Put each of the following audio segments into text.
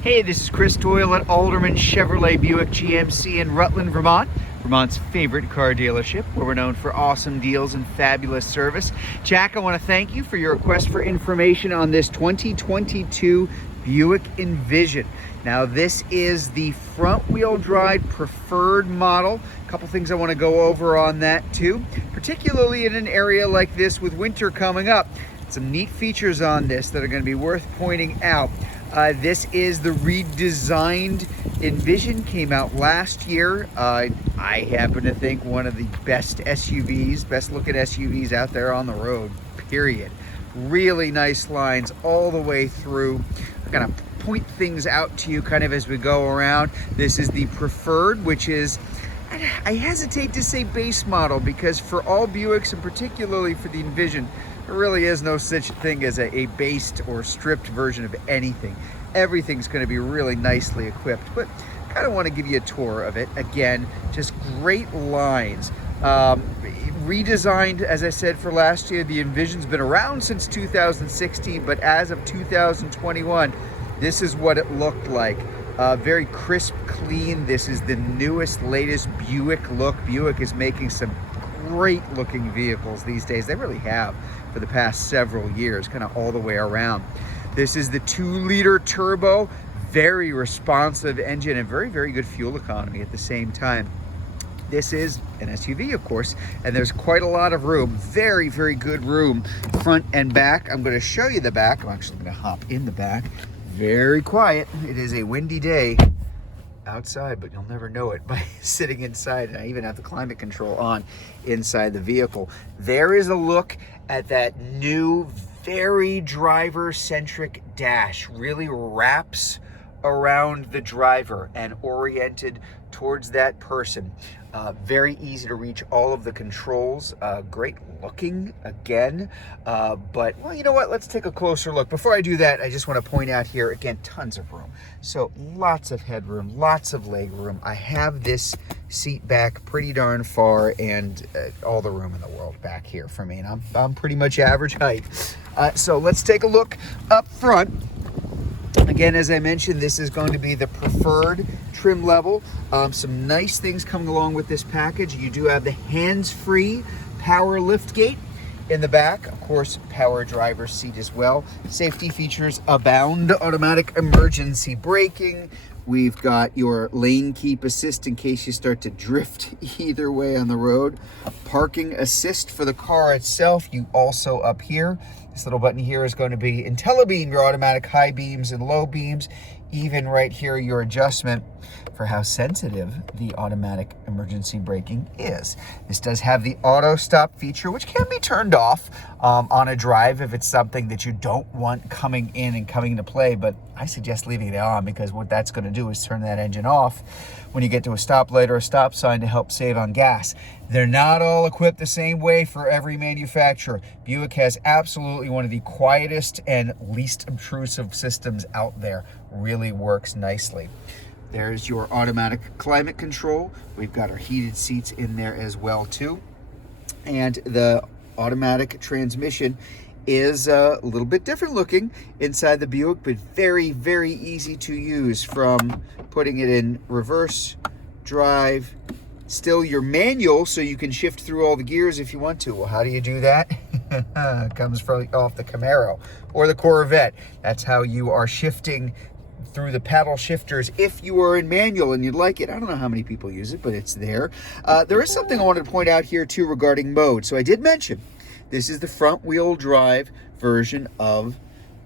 Hey, this is Chris Doyle at Alderman Chevrolet Buick GMC in Rutland, Vermont. Vermont's favorite car dealership, where we're known for awesome deals and fabulous service. Jack, I want to thank you for your request for information on this 2022 Buick Envision. Now, this is the front-wheel drive preferred model. A couple things I want to go over on that too, particularly in an area like this with winter coming up. Some neat features on this that are going to be worth pointing out. This is the redesigned Envision, came out last year. I happen to think one of the best SUVs, best looking SUVs out there on the road, period. Really nice lines all the way through. I'm gonna point things out to you kind of as we go around. This is the preferred, which is, I hesitate to say base model, because for all Buicks and particularly for the Envision, there really is no such thing as a based or stripped version of anything. Everything's going to be really nicely equipped, but kind of want to give you a tour of it. Again, just great lines. Redesigned, as I said, for last year. The Envision's been around since 2016, but as of 2021, this is what it looked like. Very crisp, clean. This is the newest, latest Buick look. Buick is making some great looking vehicles these days. They really have for the past several years, kind of all the way around. This is the 2-liter turbo, very responsive engine and very, very good fuel economy at the same time. This is an SUV, of course, and there's quite a lot of room. Very, very good room, front and back. I'm going to show you the back. I'm actually going to hop in the back. Very quiet. It is a windy day outside, but you'll never know it by sitting inside. And I even have the climate control on inside the vehicle. There is a look at that new, very driver-centric dash. Really wraps around the driver and oriented towards that person. Very easy to reach all of the controls. Great looking again. But, well, you know what? Let's take a closer look. Before I do that, I just want to point out here, again, tons of room. So lots of headroom, lots of leg room. I have this seat back pretty darn far, and all the room in the world back here for me. And I'm pretty much average height. So let's take a look up front. Again, as I mentioned, this is going to be the preferred trim level. Some nice things coming along with this package. You do have the hands-free power liftgate in the back. Of course, power driver's seat as well. Safety features abound. Automatic emergency braking. We've got your lane keep assist in case you start to drift either way on the road. Parking assist for the car itself. You also up here, this little button here is going to be IntelliBeam, your automatic high beams and low beams. Even right here, your adjustment for how sensitive the automatic emergency braking is. This does have the auto stop feature, which can be turned off on a drive if it's something that you don't want coming in and coming into play, but I suggest leaving it on, because what that's going to do is turn that engine off when you get to a stoplight or a stop sign to help save on gas. They're not all equipped the same way for every manufacturer. Buick has absolutely one of the quietest and least obtrusive systems out there. Really works nicely. There's your automatic climate control. We've got our heated seats in there as well too. And the automatic transmission is a little bit different looking inside the Buick, but very, very easy to use, from putting it in reverse, drive, still your manual, so you can shift through all the gears if you want to. Well, how do you do that? It comes from off the Camaro or the Corvette. That's how you are shifting through the paddle shifters if you are in manual and you'd like it. I don't know how many people use it, but it's there. There is something I wanted to point out here too regarding mode. So I did mention this is the front wheel drive version of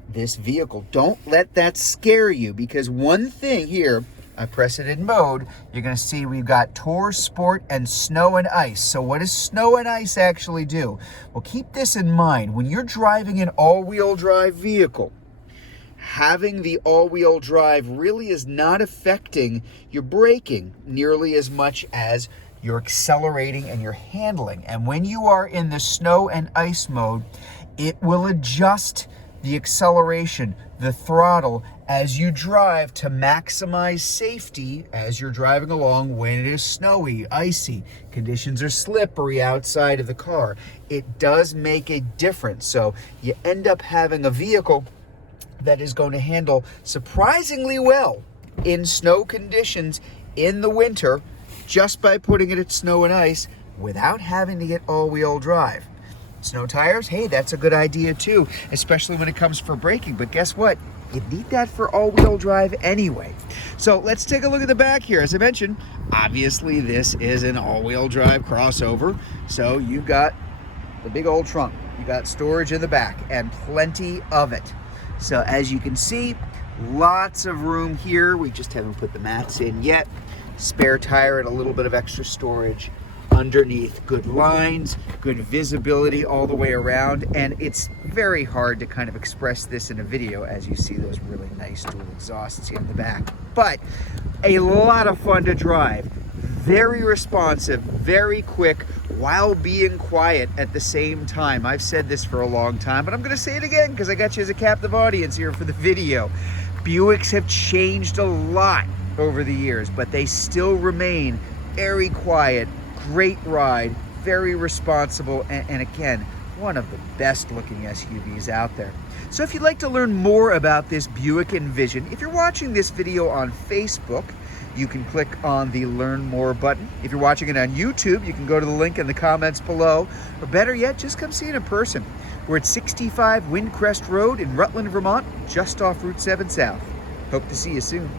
this vehicle. Don't let that scare you, because one thing here, I press it in mode, you're going to see we've got Tour, Sport, and Snow and Ice. So what does Snow and Ice actually do? Well, keep this in mind. When you're driving an all-wheel drive vehicle, having the all-wheel drive really is not affecting your braking nearly as much as your accelerating and your handling. And when you are in the snow and ice mode, it will adjust the acceleration, the throttle, as you drive to maximize safety as you're driving along when it is snowy, icy, conditions are slippery outside of the car. It does make a difference. So you end up having a vehicle that is going to handle surprisingly well in snow conditions in the winter just by putting it at snow and ice without having to get all-wheel drive. Snow tires, hey, that's a good idea too, especially when it comes for braking. But guess what? You need that for all-wheel drive anyway. So let's take a look at the back here. As I mentioned, obviously this is an all-wheel drive crossover. So you've got the big old trunk. You got storage in the back and plenty of it. So as you can see, lots of room here. We just haven't put the mats in yet. Spare tire and a little bit of extra storage underneath. Good lines, good visibility all the way around, and it's very hard to kind of express this in a video as you see those really nice dual exhausts here in the back. But a lot of fun to drive. Very responsive, very quick, while being quiet at the same time. I've said this for a long time, but I'm going to say it again because I got you as a captive audience here for the video. Buicks have changed a lot over the years, but they still remain very quiet, great ride, very responsible, and again, one of the best looking SUVs out there. So if you'd like to learn more about this Buick Envision, if you're watching this video on Facebook, you can click on the Learn More button. If you're watching it on YouTube, you can go to the link in the comments below, or better yet, just come see it in person. We're at 65 Windcrest Road in Rutland, Vermont, just off Route 7 South. Hope to see you soon.